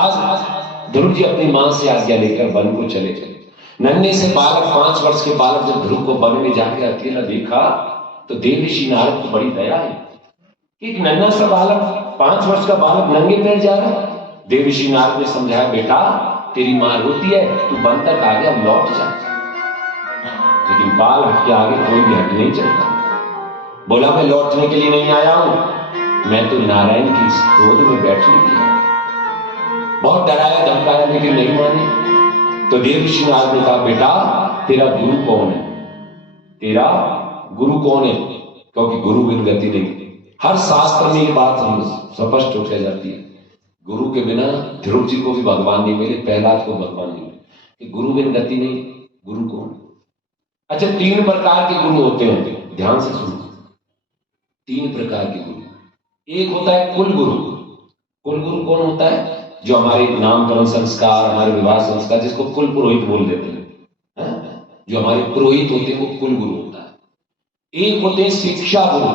आज ध्रुव जी अपनी मां से आज्ञा लेकर वन को चले गए। नन्हे से बालक, 5 वर्ष के बालक जब ध्रुव को वन में जाके अकेला देखा तो देवर्षि नारद को बड़ी दया आई। एक नन्हा सा बालक, 5 वर्ष का बालक नंगे पैर जा रहा है। देवर्षि नारद ने समझाया, बेटा तेरी मां रोती है, तू वन तक आ गया, लौट जा। लेकिन बाल हट के आगे कोई भी हट नहीं चलता। बोला, मैं लौटने के लिए नहीं आया हूं, मैं तो नारायण की गोद में बैठने के लिए। बहुत डराया धमकाया लेकिन नहीं माने। तो देवर्षि नारद ने कहा, बेटा तेरा गुरु कौन है? तेरा गुरु कौन है? क्योंकि गुरु बिन गति नहीं। हर शास्त्र में ये बात हम स्पष्ट हो जाती है। गुरु के बिना ध्रुव जी को भी भगवान नहीं मिले, प्रहलाद को भगवान नहीं मिले। गुरु बिन गति नहीं, गुरु कौन? अच्छा, 3 प्रकार के गुरु होते हैं, ध्यान से सुनो। 3 प्रकार के गुरु। एक होता है कुल गुरु। कुल गुरु कौन होता है? जो हमारे नामकरण संस्कार, हमारे विवाह संस्कार, जिसको कुल पुरोहित बोल देते हैं, जो हमारे पुरोहित होते हैं वो कुल गुरु होता है। एक होते हैं शिक्षा गुरु।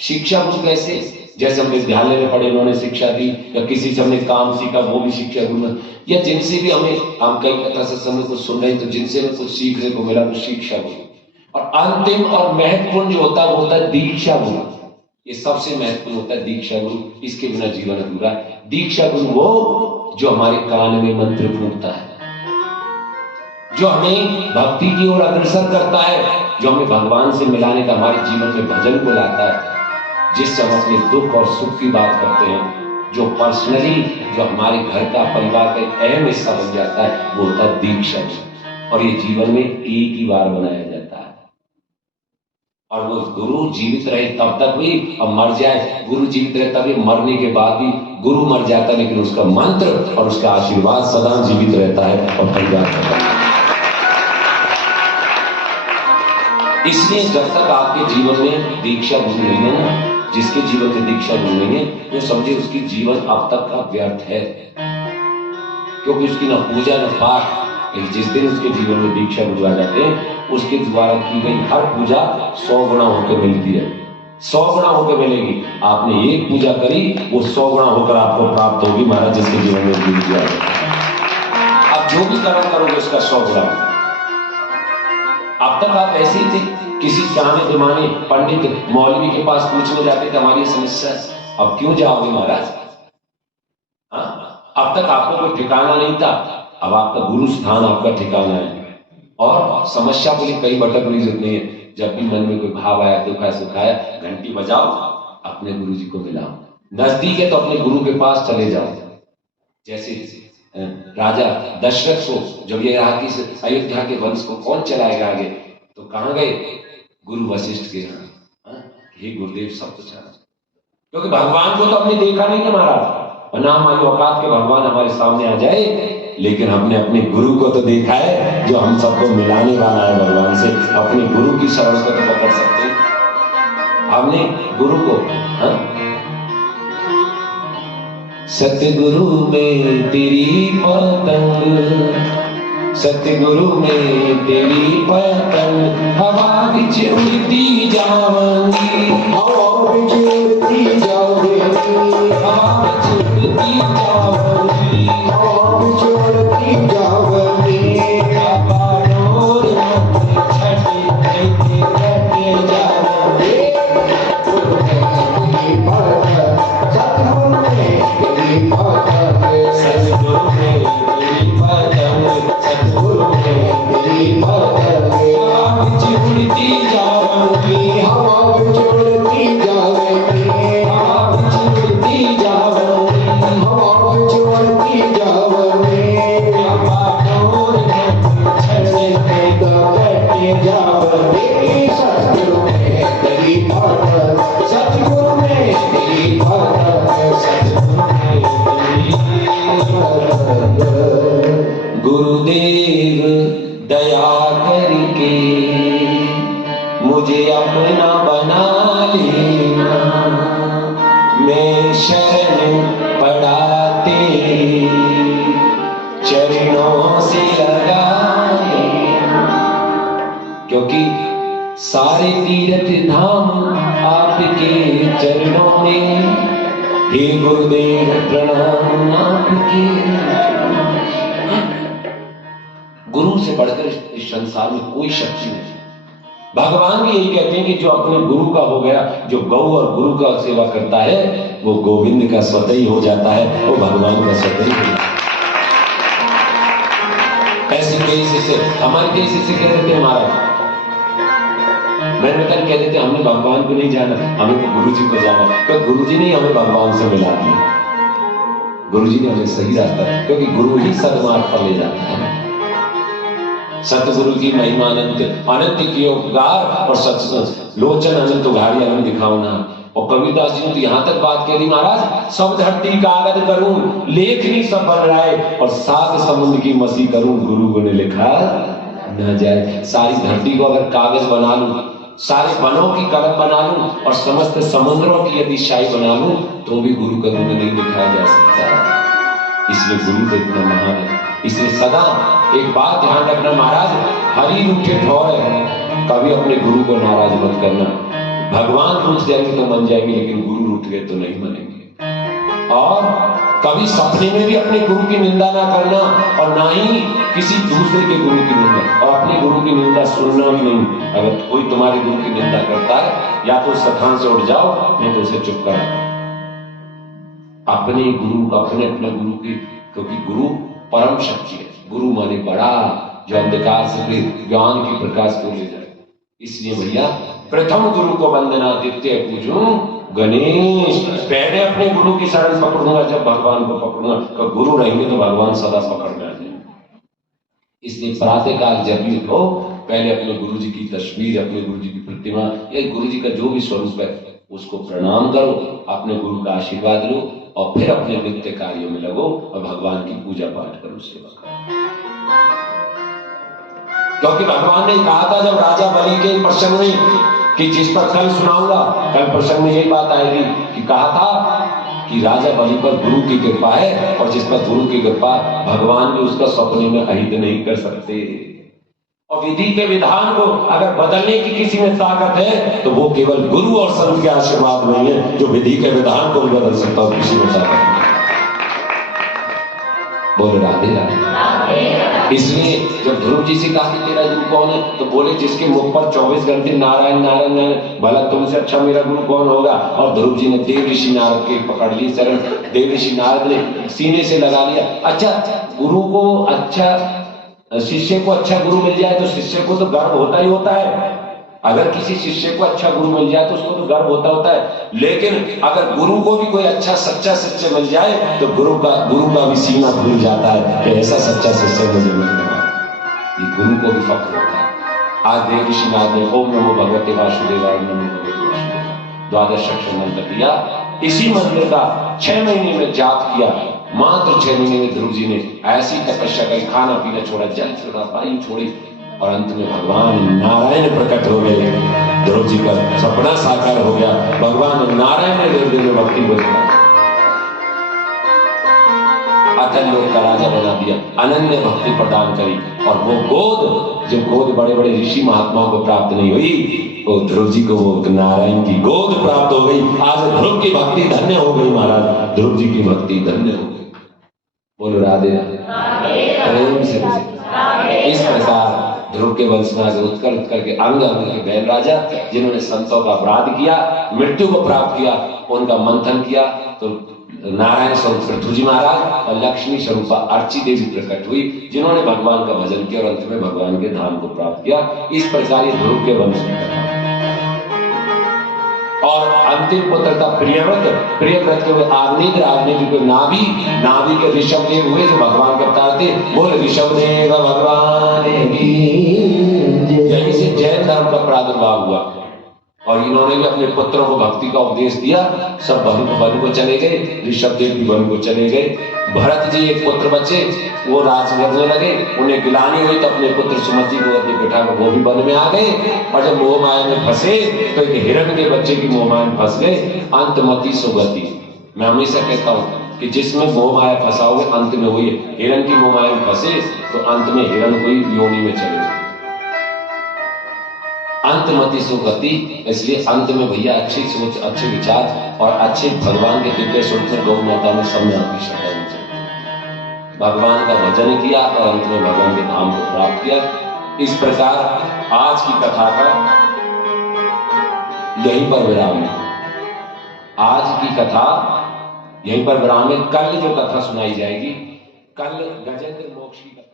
शिक्षा गुरु कैसे? जैसे हम विद्यालय में पढ़े, उन्होंने शिक्षा दी, या किसी से हमने काम सीखा, वो भी शिक्षा गुरु। या जिनसे भी हम कई कथा सत्संग में कुछ सुन रहे हैं तो जिनसे हमें कुछ सीखने को मिला, वो शिक्षा गुरु। और अंतिम और महत्वपूर्ण जो होता है वो होता है दीक्षा गुरु। ये सबसे महत्वपूर्ण होता है दीक्षा गुरु। इसके बिना जीवन अधूरा है। दीक्षा गुरु वो जो हमारे कान में मंत्र फूंकता है, जो हमें भक्ति की ओर अग्रसर करता है, जो हमें भगवान से मिलाने का, हमारे जीवन में भजन को लाता है, जिससे हम अपने दुख और सुख की बात करते हैं, जो पर्सनली, जो हमारे घर का, परिवार का एक अहम हिस्सा बन जाता है, वो होता है दीक्षा। और ये जीवन में एक ही बार बनाया जाता है। और वो गुरु जीवित रहे तब तक भी, और मर जाए, गुरु जीवित रहे तभी, मरने के बाद भी गुरु मर जाता है, लेकिन उसका मंत्र और उसका आशीर्वाद सदा जीवित रहता है और परिवार रहता है। इसलिए जब तक आपके जीवन में दीक्षा गुरु नहीं है ना, जिसके जीवन में दीक्षा गुरु नहीं है, वो समझे उसकी जीवन अब तक का व्यर्थ है। क्योंकि उसकी ना पूजा ना पाठ। जिस दिन उसके जीवन में दीक्षा गुरु आ जाते हैं, उसके द्वारा की गई हर पूजा 100 गुना होकर मिलती है। 100 गुना होकर मिलेगी। आपने एक पूजा करी, वो 100 गुना होकर आपको प्राप्त होगी महाराज, जिसके जीवन में दीक्षा है। आप जो भी कर्म करोगे उसका 100 गुना। अब तक आप ऐसे ही थे, किसी जाने जमाने पंडित मौलवी के पास पूछने जाते थे हमारी समस्या है, अब क्यों जाओगे महाराज? अब तक आपको कोई ठिकाना नहीं था, अब आपका गुरु स्थान आपका ठिकाना है। और समस्या को लिए कई भटकने की जरूरत नहीं है। जब भी मन में कोई भाव आया, दुख आया, सुख आया, घंटी बजाओ, अपने गुरु जी को मिलाओ। नजदीक है तो अपने गुरु के पास चले जाओ। जैसे राजा दशरथ को जब ये रहा कि अयोध्या के वंश को कौन चलाएगा आगे, तो कहां गए? गुरु वशिष्ठ के यहाँ। हे गुरुदेव, सब कुछ है। क्योंकि भगवान को तो हमने देखा नहीं है महाराज, ना हमारी औकात के भगवान हमारे सामने आ जाए, लेकिन हमने अपने गुरु को तो देखा है, जो हम सबको मिलाने वाला है भगवान से। अपने गुरु की शरण को तो पकड़ सकते हैं हमने गुरु को। सतगुरु में तेरी पतंग, सतगुरु में तेरी पतंग, हवा बिच उड़ती जाऊंगी, हवा बिच उड़ती जाऊंगी, हवा बिच उड़ती जाऊंगी, हवा बिच उड़ती जाऊंगी, हवा डोर मत छड़ी लेके बैठे जाऊंगी। सतगुरु में तेरी पतंग, सतगुरु में तेरी पतंग, हवा बिच उड़ती जाऊंगी, हवा बिच उड़ती जाऊंगी, हवा बिच उड़ती जाऊंगी, हवा बिच उड़ती जाऊंगी, हवा डोर मत छड़ी लेके बैठे जाऊंगी। सतगुरु में तेरी पतंग, सतगुरु में तेरी पतंग, सतगुरु में तेरी पतंग। गुरुदेव दया करके मुझे अपना बना लेना, मैं शरण पड़ाते चरणों से लगा लेना। क्योंकि सारे तीर्थ धाम आपके चरणों में, हे गुरुदेव प्रणाम आपके। गुरु से बढ़कर इस संसार में कोई शक्ति नहीं। भगवान भी यही कहते हैं कि जो अपने गुरु का हो गया, जो गौ और गुरु का सेवा करता है, वो गोविंद का स्वतः ही हो जाता है, वो भगवान का स्वतः ही हो जाता है। ऐसे कई शिष्य, हमारे कई शिष्य कह देते हैं महाराज, मैंने कल कह देते हमने भगवान को नहीं जाना, हमें तो गुरु जी को जाना। तो गुरु जी ने हमें भगवान से मिला दिया, गुरु जी ने हमें सही रास्ता, क्योंकि गुरु ही सदमार्ग पर ले जाता है। सतगुरु की महिमा अनंत, अनंत की उपकार और सत्संग लोचन अनंत उघाड़ी अनंत दिखाओ ना। और कबीरदास जी ने तो यहां तक बात कह दी महाराज, सब धरती कागज करूं लेख नहीं सब बन रहा है, और सात समुद्र की मसी करूं गुरु को ने लिखा न जाए। सारी धरती को अगर कागज बना लूं, सारे वनों की कलम बना लूं, और समस्त समुद्रों की यदि शाही बना लूं, तो भी गुरु का गुण नहीं दिखाया जा सकता। इसलिए गुरु तो इतना महान है। इसलिए सदा एक बात ध्यान रखना महाराज, हरि रूठे ठौर है, कभी अपने गुरु को नाराज मत करना। भगवान रूठ जाएंगे तो मन जाएंगे, लेकिन गुरु रूठ गए तो नहीं मनेंगे। और कभी सपने में भी अपने गुरु की निंदा ना करना, और ना ही किसी दूसरे के गुरु की निंदा, और अपने गुरु की निंदा सुनना भी नहीं। अगर कोई तुम्हारे गुरु की निंदा करता है, या तो स्थान से उठ जाओ, नहीं तो उसे चुप करो। अपने गुरु, अपने गुरु की, क्योंकि गुरु परम शक्ति है। गुरु माने बड़ा, जो अंधकार से ज्ञान की प्रकाश को ले जाए। इसलिए भैया प्रथम गुरु को वंदना, द्वितीय पूजूं गणेश। पहले अपने गुरु की शरण पकड़ूंगा, जब भगवान को पकड़ूंगा। तो गुरु रहेंगे तो भगवान सदा पकड़ में आ जाएंगे। इसलिए प्रातः काल जब भी हो, पहले अपने गुरु जी की तस्वीर, अपने गुरु जी की प्रतिमा, या गुरु जी का जो भी स्वरूप है, उसको प्रणाम करो, अपने गुरु का आशीर्वाद लो, और फिर अपने नित्य कार्यों में लगो, और भगवान की पूजा पाठ करो, सेवा करो। क्योंकि भगवान ने कहा था जब राजा बलि के प्रसंग में, कि जिस पर कल सुनाऊंगा, कल प्रसंग में यही बात आएगी, कि कहा था कि राजा बलि पर गुरु की कृपा है, और जिस पर गुरु की कृपा, भगवान भी उसका सपने में अहित नहीं कर सकते। और विधि के विधान को अगर बदलने की किसी में ताकत है, तो वो केवल गुरु और संत के आशीर्वाद में है, जो विधि के विधान को भी बदल सकता हो, किसी में ताकत नहीं। बोले राधे राधे। इसलिए जब ध्रुव जी से कहा कि तेरा गुरु कौन है, तो बोले जिसके मुख पर 24 घंटे नारायण नारायण नारायण, भला तुमसे अच्छा मेरा गुरु कौन होगा। और ध्रुव जी ने देव ऋषि नारद के पकड़ ली शरण, देव ऋषि नारद ने सीने से लगा लिया। अच्छा, गुरु को अच्छा, शिष्य को अच्छा गुरु मिल जाए तो शिष्य को तो गर्व होता ही होता है। अगर किसी शिष्य को अच्छा गुरु मिल जाए तो उसको तो गर्व होता है। लेकिन अगर गुरु को भी कोई अच्छा सच्चा शिष्य मिल जाए, तो गुरु का भी सीना खुल जाता है कि ऐसा सच्चा शिष्य मुझे मिल गया। ये गुरु को भी फख्र होता है। आज देव ऋषि नारद ने ओम नमो भगवते वासुदेवाय नमो भगवते वासुदेवाय 12 अक्षर मंत्र दिया। इसी मंत्र का 6 महीने में जाप किया। मात्र 6 महीने में ध्रुव जी ने ऐसी तपस्या करी, खाना पीना छोड़ा, जल छोड़ा, वायु छोड़ी, और अंत में भगवान नारायण प्रकट हो गए। ध्रुव जी का सपना साकार हो गया। भगवान नारायण ने ध्रुव जी में भक्ति को अतल लोक का राजा बना दिया, अनन्य भक्ति प्रदान करी। और वो गोद, जो गोद बड़े बड़े ऋषि महात्माओं को प्राप्त नहीं हुई, वो ध्रुव जी को वो नारायण की गोद प्राप्त हो गई। आज ध्रुव की भक्ति धन्य हो गई महाराज, ध्रुव जी की भक्ति धन्य हो गई। बोलो राधे राधे। प्रेम से इस प्रकार ध्रुव के वंश में आगे उत्कल के अंग के बैल राजा, जिन्होंने संतों का अपराध किया, मृत्यु को प्राप्त किया, उनका मंथन किया, तो नारायण स्वरूप पृथ्वी महाराज और लक्ष्मी स्वरूपा अर्ची देवी प्रकट हुई, जिन्होंने भगवान का भजन किया और अंत में भगवान के धाम को प्राप्त किया। इस प्रकार ये ध्रुव के वंश में। और अंतिम पुत्र था प्रियव्रत, प्रियव्रत के आग्नेय, आग्नेय के नाभि, नाभि के ऋषभदेव हुए, जो भगवान के अवतार थे। बोले ऋषभदेव भगवान की। यहीं से जैन धर्म का प्रादुर्भाव हुआ, और इन्होंने भी अपने पुत्रों को भक्ति का उपदेश दिया। सब वन को चले गए, ऋषभदेव भी वन को चले गए। भरत जी एक पुत्र बचे, वो राज करने लगे, उन्हें गिलानी हुई तो अपने पुत्र सुमति को अपने बिठा कर वो भी वन में आ गए। और जब मोह माया में फंसे तो एक हिरण के बच्चे की मोह माया में फंस गए। अंतमति सुगति। मैं हमेशा कहता हूँ कि जिसमें मोह माया फंसाओगे अंत में वही, हिरण की मोह माया में फंसे तो अंत में हिरण को ही योनि में चले जाए। अंतमति सुगति। इसलिए अंत में भैया अच्छी सोच, अच्छे विचार और अच्छे भगवान के दिव्य स्वरूप में, गौ माता में, सब में आपकी श्रद्धा होनी चाहिए। भगवान का भजन किया और अंत में भगवान के धाम को प्राप्त किया। इस प्रकार आज की कथा का यहीं पर विराम है। आज की कथा यहीं पर विराम है। कल जो कथा सुनाई जाएगी, कल गजेंद्र मोक्ष की कथा।